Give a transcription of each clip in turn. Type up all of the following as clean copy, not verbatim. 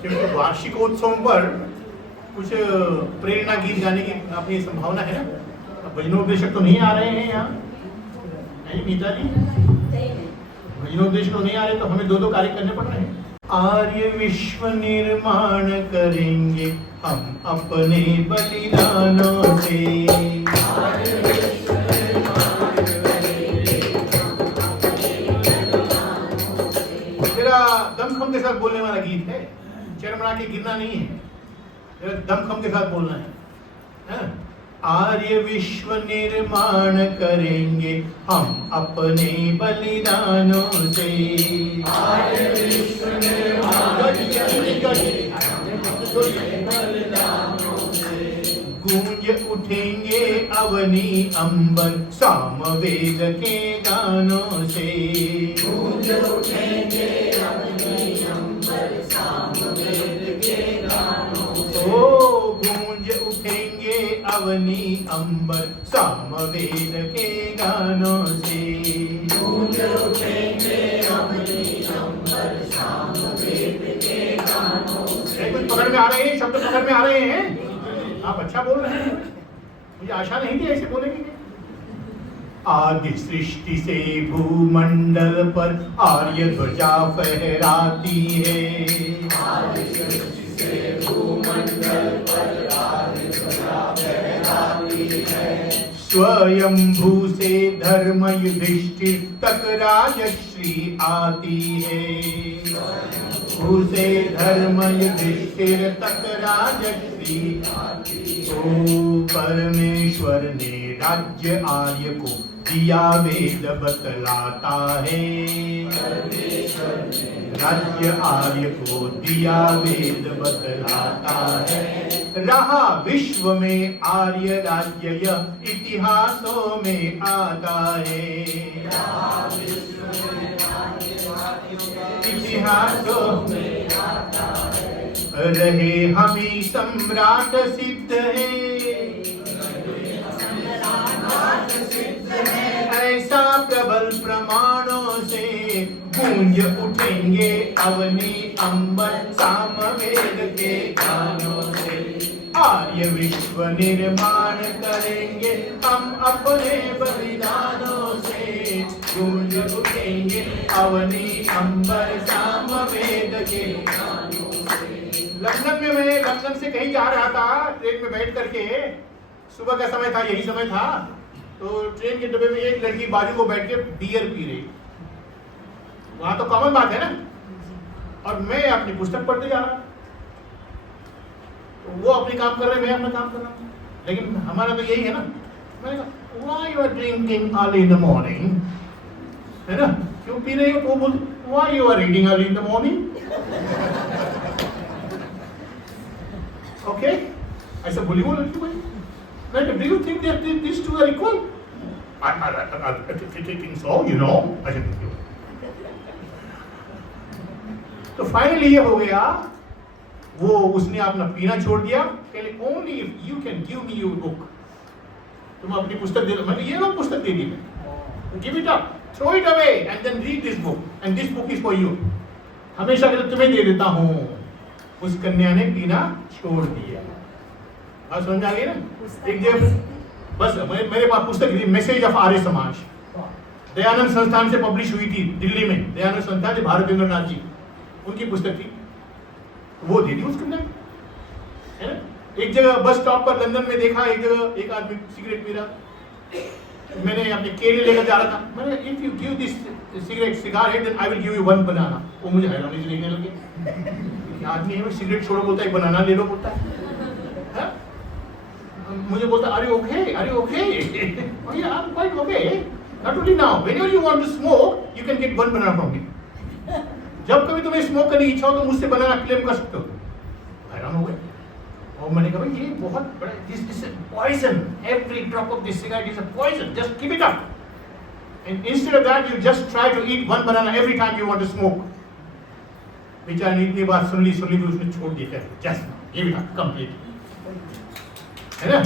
क्योंकि वार्षिकोत्सव पर कुछ प्रेरणा गीत गाने की अपनी संभावना है ना। भजनोपदेशक तो नहीं आ रहे हैं यहाँ, नहीं मीता जी, भजनोपदेशक तो नहीं आ रहे, तो हमें दो कार्य करने पड़ रहे हैं। आर्य विश्व निर्माण करेंगे हम अपने बलिदानों से। तेरा दमखम के साथ बोलने वाला गीत है, चरमरा के गिरना नहीं है, तेरा दमखम के साथ बोलना है। आर्य विश्व निर्माण करेंगे हम अपने बलिदानों से। आर्य विश्व निर्माण गूंज उठेंगे अवनी अंबर सामवेद के गानों से। गूंज उठेंगे अवनी अंबर सामवेद के गानों से। ओ गूंज उठेंगे अवनी अंबर सामवेद के गानों से। गूंज उठेंगे अवनी अंबर सामवेद के गानों से। कुछ पकड़ में आ रहे हैं, शब्द पकड़ में आ रहे हैं, आप अच्छा बोल रहे हैं, मुझे आशा नहीं थी ऐसे बोलेंगे। आदि सृष्टि से भूमंडल पर आर्य ध्वजा फहराती है। आदि सृष्टि से भूमंडल पर आर्य ध्वजा फहराती है। स्वयंभू से धर्म युधिष्ठिर तक राजश्री आती है। स्वयंभू से धर्म युधिष्ठिर तक राजश्री आती है। ओ परमेश्वर ने राज्य आर्य को दिया वेद बतलाता है। परमेश्वर ने राज्य आर्य को दिया वेद बतलाता है। रहा विश्व में आर्य राज्य यह इतिहासों में आता है। इतिहासों में आता है। रहे हमी सम्राट सिद्ध है। ऐसा प्रबल प्रमाणों से गूंज उठेंगे अवनी अंबर सामवेद के गानों से। आर्य विश्व निर्माण करेंगे हम अपने बलिदानों से। गूंज उठेंगे अवनी अंबर सामवेद के गानों से। लंदन से कहीं जा रहा था, ट्रेन में बैठ करके, सुबह का समय था, यही समय था, तो ट्रेन के डब्बे में एक लड़की बाजू को बैठ के बियर पी रही। वहां तो कॉमन बात है ना, और मैं अपनी पुस्तक पढ़ते जा रहा, तो वो अपने काम कर रहे, मैं अपना काम कर रहा हूँ, लेकिन हमारा तो यही है ना। मैंने कहा why you are drinking early in the morning, है ना, क्यों पी रही हो? वो बोल why you are reading early in the morning. Okay, ऐसा बोली वो लड़की भाई। Do you think that these two are equal? I think so, you know. I think so. तो फाइनली ये हो गया, वो उसने अपना पीना छोड़ दिया। कहले only if you can give me your book, तुम अपनी पुस्तक दे दो। मैंने ये लो पुस्तक दे दी मैं, give it up, throw it away and then read this book and this book is for you. हमेशा के लिए तुम्हें दे देता हूँ। उस कन्या ने पीना छोड़ दिया। आप समझ आ गई ना? एक जब बस मेरे पास पुस्तक थी, मैसेज ऑफ आर्य समाज, दयानंद संस्थान से पब्लिश हुई थी दिल्ली में। दयानंद संस्थान से भारतेंद्र नाथ जी, उनकी पुस्तक थी, वो दे दी उसको, है ना। एक जगह बस स्टॉप पर लंदन में देखा, एक जगह एक आदमी सिगरेट पी रहा। मैंने अपने केले लेकर जा रहा था, मैंने if you give this cigar then I will give you one banana. वो मुझे हैरानी से देखने लगे। आदमी है सिगरेट छोड़ो, बोलता है बनाना ले लो, बोलता है। मुझे बोलता are you okay? Are you okay? Oh yeah, I'm quite okay. Not only now. Whenever you want to smoke, you can get one banana from me. जब कभी तुम्हें स्मोक करने की इच्छा हो तो मुझसे बनाना क्लेम कर सकते हो। हैरान हो गए। और मैंने कहा ये बहुत बड़ा, this is a poison. Every drop of this cigarette is a poison. Just keep it up. And instead of that, you just try to eat one banana every time you want to smoke. बेचारे ने इतनी बात सुन ली फिर उसने छोड़ दिया। Just give it up completely. है ना,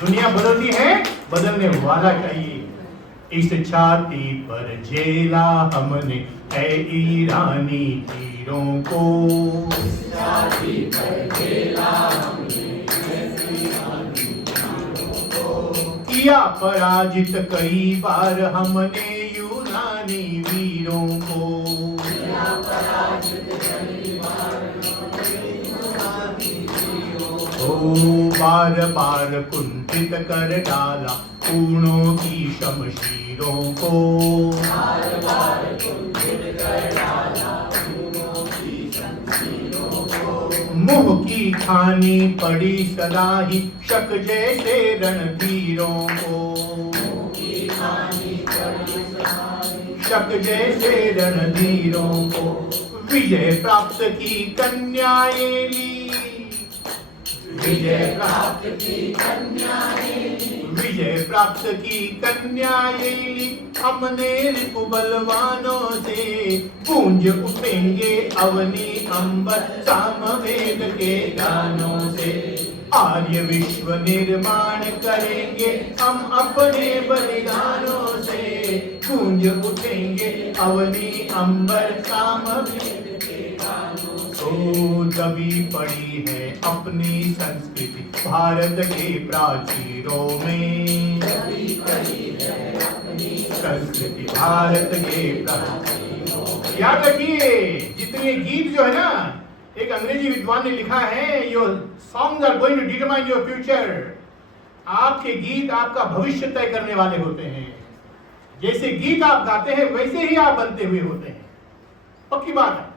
दुनिया बदलती है, बदलने वाला चाहिए। इस छाती पर झेला हमने है ईरानी तीरों को, इस छाती पर झेला हमने है ईरानी तीरों को। किया पराजित कई बार हमने यूनानी वीरों को, किया पराजित कई बार हमने यूनानी वीरों को। बार बार कुंठित कर डाला पूर्णों की शमशीरों को, बार बार कुंठित कर डाला पूर्णों की शमशीरों को। मुंह की खानी पड़ी सदा ही शक जैसे रणधीरों को, मुंह की खानी पड़ी सदा ही शक जैसे रणधीरों को। विजय प्राप्त की कन्याएं ली, विजय प्राप्त की कन्याएं, विजय प्राप्त की कन्याएं ली हमने रिपु बलवानों से। गूंज उठेंगे अवनी अंबर सामवेद के गानों से। आर्य विश्व निर्माण करेंगे हम अपने बलिदानों से। गूंज उठेंगे अवनी अंबर सामवेद के गानों से। तो दबी पड़ी है अपनी संस्कृति भारत के प्राचीरों में, दबी पड़ी है अपनी संस्कृति भारत के प्राचीरों में। याद रखिए, जितने गीत जो है ना, एक अंग्रेजी विद्वान ने लिखा है, your songs are going to determine your future. आपके गीत आपका भविष्य तय करने वाले होते हैं। जैसे गीत आप गाते हैं वैसे ही आप बनते हुए होते हैं, पक्की बात है।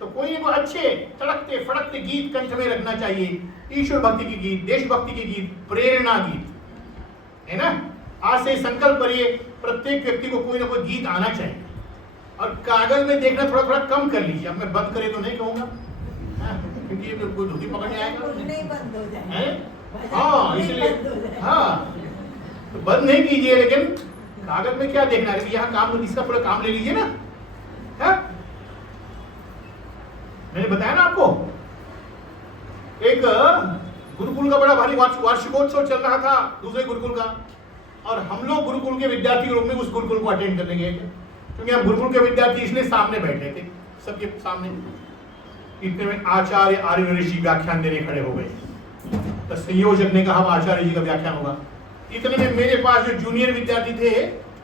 तो कोई को अच्छे तड़कते फड़कते गीत कंठ में रखना चाहिए, ईश्वर भक्ति के गीत, देशभक्ति के गीत, प्रेरणा गीत, है ना। आज से संकल्प करिए, प्रत्येक व्यक्ति को कोई ना कोई गीत आना चाहिए। और कागज में देखना थोड़ा थोड़ा कम कर लीजिए। अब मैं बंद करे तो नहीं कहूंगा, क्योंकि ये कोई धुती पकड़ने आएगा, नहीं बंद हो जाए। हाँ, इसलिए हाँ, तो बंद नहीं कीजिए, लेकिन कागज में क्या देखना है, यहाँ काम, इसका पूरा काम ले लीजिए ना। है? मैंने बताया ना आपको, एक गुरुकुल का बड़ा भारी वार्षिकोत्सव चल रहा था, दूसरे गुरुकुल का, और हम लोग गुरुकुल के विद्यार्थी के रूप में उस गुरुकुल को अटेंड करने गए थे। क्योंकि हम गुरुकुल के विद्यार्थी इसलिए सामने बैठे थे, सबके सामने। इतने में आचार्य आर्य ऋषि व्याख्यान देने खड़े हो गए। तो संयोजक ने कहा आचार्य जी का व्याख्यान होगा। इतने में मेरे पास जो जूनियर विद्यार्थी थे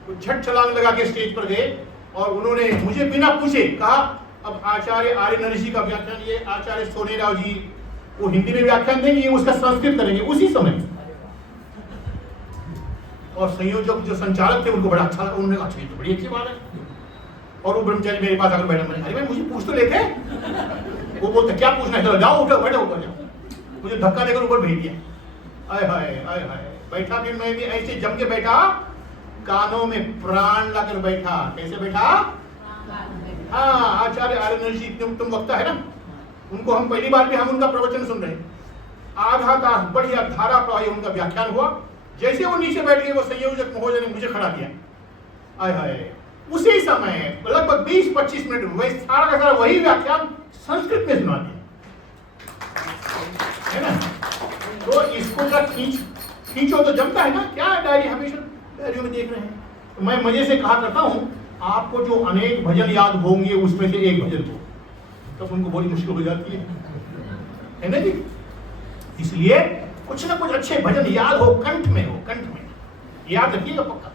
वो झट छलांग लगा के स्टेज पर गए और उन्होंने मुझे बिना पूछे कहा, अब आचार्य आर्य ऋषि का व्याख्यान, ये आचार्य सोनेराव जी वो हिंदी में व्याख्यान देंगे, ये उसका संस्कृत करेंगे उसी समय। और संयोजक जो संचालक थे उनको बड़ा अच्छा लगा, उन्होंने अच्छा, ये तो बड़ी अच्छी बात है। और वो ब्रह्मचारी मेरे पास आकर बैठा, मैंने अरे भाई मुझे पूछ तो लेते। वो बोलते क्या पूछना है, चलो जाओ, उठो, बैठो ऊपर जाओ। मुझे धक्का देकर ऊपर भेज दिया। आय हाय आय हाय, बैठा फिर मैं भी ऐसे जम के बैठा, कानों में प्राण लाकर बैठा। कैसे बैठा? हाँ, आचार्य आर्य ऋषि इतने उत्तम वक्ता है ना, उनको हम पहली बार भी हम उनका प्रवचन सुन रहे हैं। आधा तास बढ़िया धारा प्रवाही उनका व्याख्यान हुआ। जैसे वो नीचे बैठ गए, वो संयोजक महोदय ने मुझे खड़ा किया। आय हाय, उसी समय लगभग 20-25 मिनट वही सारा का सारा वही व्याख्यान संस्कृत में सुना दिया, है ना। तो इसको जब खींचो तो जमता है ना। क्या डायरी हमेशा डायरियों में देख रहे हैं। तो मैं मजे से कहा करता हूँ, आपको जो अनेक भजन याद होंगे उसमें से एक भजन हो, तब उनको बड़ी मुश्किल हो जाती है ना जी। इसलिए कुछ ना कुछ अच्छे भजन याद हो, कंठ में हो, कंठ में याद रखिएगा पक्का।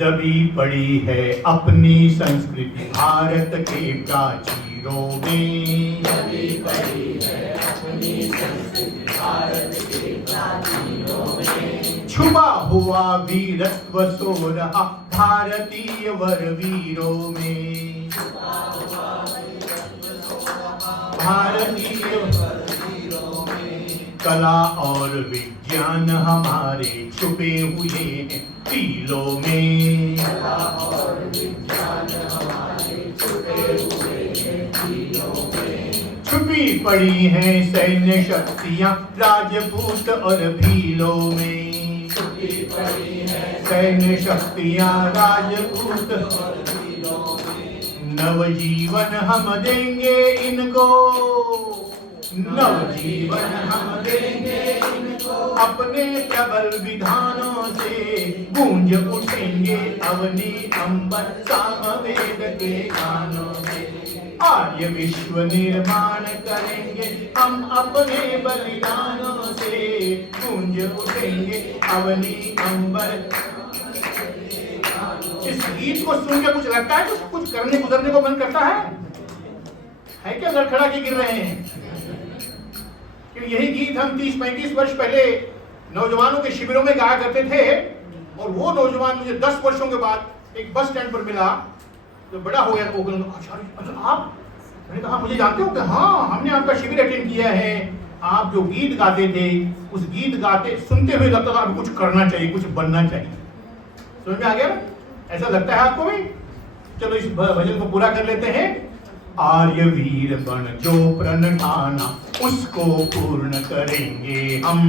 दबी पड़ी है अपनी संस्कृति भारत के प्राचीरों में, दबी पड़ी है अपनी संस्कृति भारत के प्राचीरों में। छुपा हुआ वीरत्व सो रहा भारतीय वर वीरों में, छुपा हुआ वीरत्व सो रहा भारतीय वर वीरों में। कला और विज्ञान हमारे छुपे हुए हैं टीलों में, कला और विज्ञान हमारे छुपे हुए हैं टीलों में। छुपी पड़ी हैं सैन्य शक्तियां राजपूत और भीलों में, छुपी पड़ी हैं सैन्य शक्तियां राजपूत और भीलों में। नवजीवन हम देंगे इनको, नवजीवन हम देंगे इनको, अपने प्रबल विधानों से गूंज उठेंगे अवनी अंबर सामवेद के गानों से। आर्य विश्व निर्माण करेंगे हम अपने बलिदानों से गूंज उठेंगे अवनी अंबर। इस गीत को सुन के कुछ लगता है, कुछ करने गुजरने को मन करता है क्या? लड़खड़ा के गिर रहे हैं कि यही गीत हम 30-35 वर्ष पहले नौजवानों के शिविरों में गाया करते थे। और वो नौजवान मुझे 10 वर्षों के बाद एक बस स्टैंड पर मिला, जो बड़ा हो गया। तो अच्छा आप, मैंने कहा मुझे जानते हो? कि हाँ, हमने आपका शिविर अटेंड किया है। आप जो गीत गाते थे, उस गीत गाते सुनते हुए लगता था कुछ करना चाहिए, कुछ बनना चाहिए। समझ में आ गया ना? ऐसा लगता है आपको भी? चलो इस भजन को पूरा कर लेते हैं। आर्य वीर बन जो प्रण ठाना, उसको पूर्ण करेंगे हम।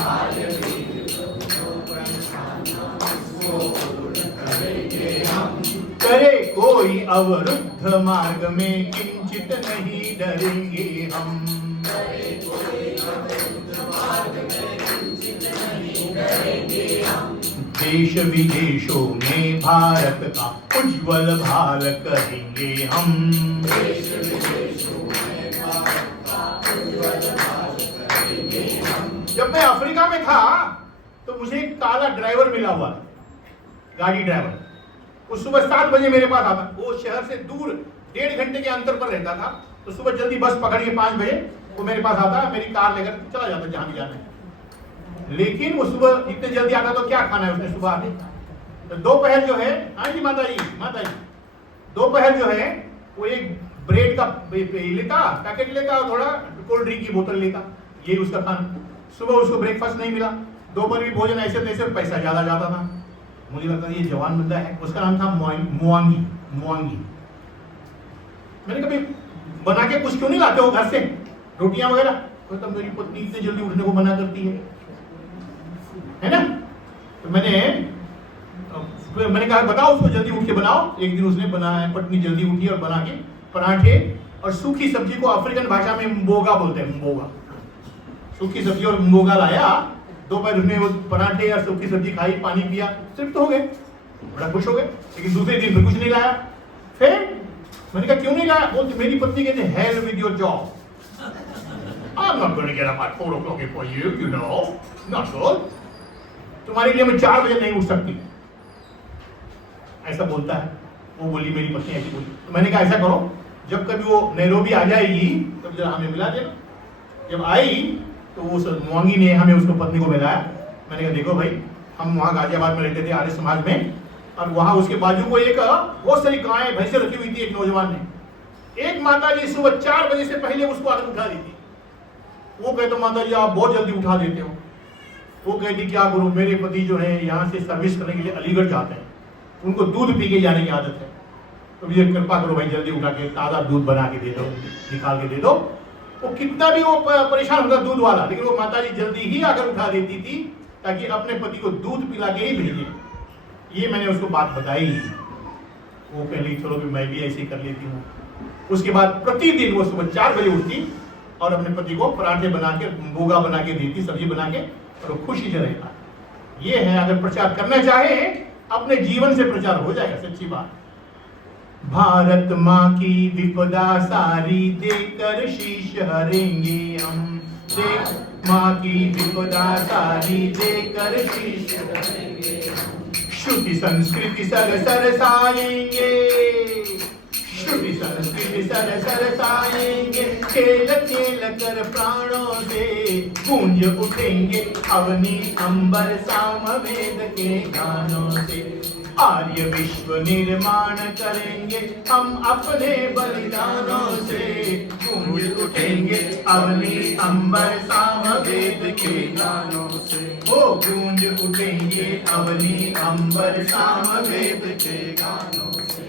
आर्य वीर बन जो प्रण ठाना, उसको पूर्ण करेंगे हम। करे कोई अवरुद्ध मार्ग में किंचित नहीं डरेंगे हम। करे कोई अवरुद्ध मार्ग में किंचित नहीं डरेंगे हम। देश विदेशों में भारत का उज्जवल भाल करेंगे हम। देश विदेशों में भारत का उज्जवल भाल करेंगे हम। जब मैं अफ्रीका में था तो मुझे एक काला ड्राइवर मिला हुआ, गाड़ी ड्राइवर। वो सुबह 7 बजे मेरे पास आता। वो शहर से दूर 1.5 घंटे के अंतर पर रहता था। तो सुबह जल्दी बस पकड़ के 5 बजे वो मेरे पास आता, मेरी कार लेकर चला जाता जहां भी जाना है। लेकिन वो सुबह इतने जल्दी आता तो क्या खाना है उसने सुबह आने? तो दोपहर जो है, हाँ जी माता जी, दोपहर जो है वो एक ब्रेड का लेता, पैकेट लेता और थोड़ा कोल्ड ड्रिंक की बोतल लेता, यही उसका खाना। सुबह उसको ब्रेकफास्ट नहीं मिला, दोपहर भी भोजन ऐसे तैसे, पैसा ज्यादा जाता था। मुझे लगता था ये जवान बंदा है। उसका नाम था मुआंगी। मैंने कभी बना के कुछ क्यों नहीं लाते हो घर से, रोटियां वगैरह? तो मेरी पत्नी इतने जल्दी उठने को मना करती है ना? तो मैंने कहा बताओ उसको जल्दी उठ के बनाओ। एक दिन उसने बनाया, पत्नी जल्दी उठी और बना के पराठे और सूखी सब्जी को अफ्रीकन भाषा में म्बोगा बोलते हैं, म्बोगा। सूखी सब्जी और म्बोगा लाया। दोपहर उसने वो पराठे और सूखी सब्जी खाई, पानी पिया, सिर्फ तो हो गए, बड़ा खुश हो गए। लेकिन दूसरे दिन फिर कुछ नहीं लाया। फिर मैंने कहा क्यों नहीं लाया? बोलते मेरी पत्नी कहते hell with your job, I'm not going to get up at 4 o'clock for you, you know, not good. तुम्हारे लिए मैं 4 बजे नहीं उठ सकती, ऐसा बोलता है। वो बोली, मेरी पत्नी ऐसी बोली। तो मैंने कहा ऐसा करो, जब कभी वो नैरोबी आ जाएगी तब जरा हमें मिला देना। जब आई तो उस मुआंगी ने हमें उसको पत्नी को मिलाया। मैंने कहा देखो भाई, हम वहाँ गाजियाबाद में रहते थे आर्य समाज में, और वहाँ उसके बाजू को एक बहुत सारी गायें भैंसें रखी हुई थी। एक नौजवान ने, एक माता जी सुबह 4 बजे से पहले उसको आकर उठा दी थी। वो कहते माता जी आप बहुत जल्दी उठा देते हो। वो कहती क्या करूं, मेरे पति जो है यहाँ से सर्विस करने के लिए अलीगढ़ जाते हैं, उनको दूध पी के जाने की आदत है, तो मुझे कृपा करो भाई जल्दी उठा के ताज़ा दूध बना के दे दो, निकाल के दे दो। वो कितना भी वो परेशान होता दूध वाला, लेकिन वो माता जी जल्दी ही आकर उठा देती थी ताकि अपने पति को दूध पिला के ही भेजे। ये मैंने उसको बात बताई। वो कहली चलो भी मैं भी ऐसे ही कर लेती हूँ। उसके बाद प्रतिदिन वो सुबह 4 बजे उठती और अपने पति को पराठे बना के, बोगा बना के देती, सब्जी बना के, और वो खुशी से रहता। ये है, अगर प्रचार करना चाहे अपने जीवन से प्रचार हो जाएगा, सच्ची बात। भारत माँ की विपदा सारी देकर शीश हरेंगे हम, देख माँ की विपदा सारी देकर शीश हरेंगे हम। श्रुति संस्कृति सरसाएंगे, श्रुति संस्कृति सरसाएंगे, खेल खेल कर प्राणों से गूंज उठेंगे अवनी अंबर सामवेद के गानों से। आर्य विश्व निर्माण करेंगे हम अपने बलिदानों से, गूंज उठेंगे अवनी अंबर सामवेद के गानों से। वो गूंज उठेंगे अवनी अंबर सामवेद के गानों से।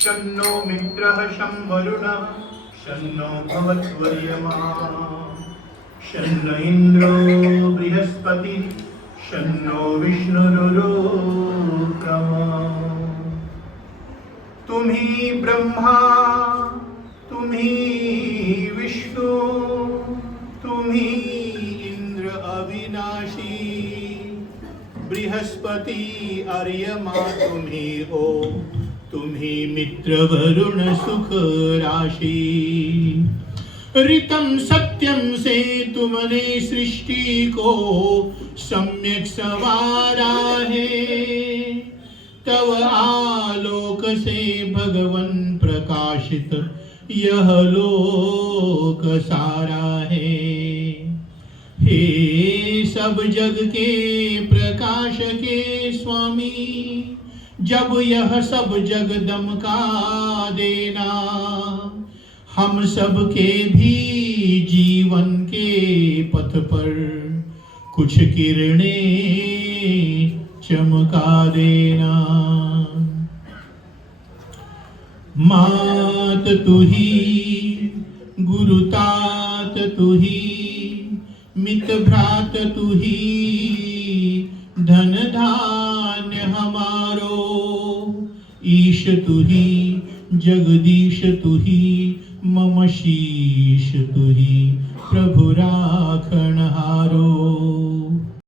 शन्नो मित्रः शं वरुणः शन्नो भवत्वर्यमा, शन्न इन्द्रो बृहस्पतिः शन्नो विष्णुरुक्रम। तुम्ही ब्रह्मा, तुम्ही विष्णु, तुम्ही इंद्र अविनाशी, बृहस्पति अर्यमा तुम्ही हो, तुम्ही मित्र वरुण सुख राशि। ऋतम सत्यम से तुमने सृष्टि को सम्यक संवारा है, तव आलोक से भगवन प्रकाशित यह लोक सारा है। हे सब जग के प्रकाश के स्वामी, जब यह सब जग दमका देना, हम सब के भी जीवन के पथ पर कुछ किरणें चमका देना। मात तुही, गुरु तात तुही, मित भ्रात तुही, धन धान्य हमारो, ईश तुही, जगदीश तुही, मम शीश तुही, प्रभु राख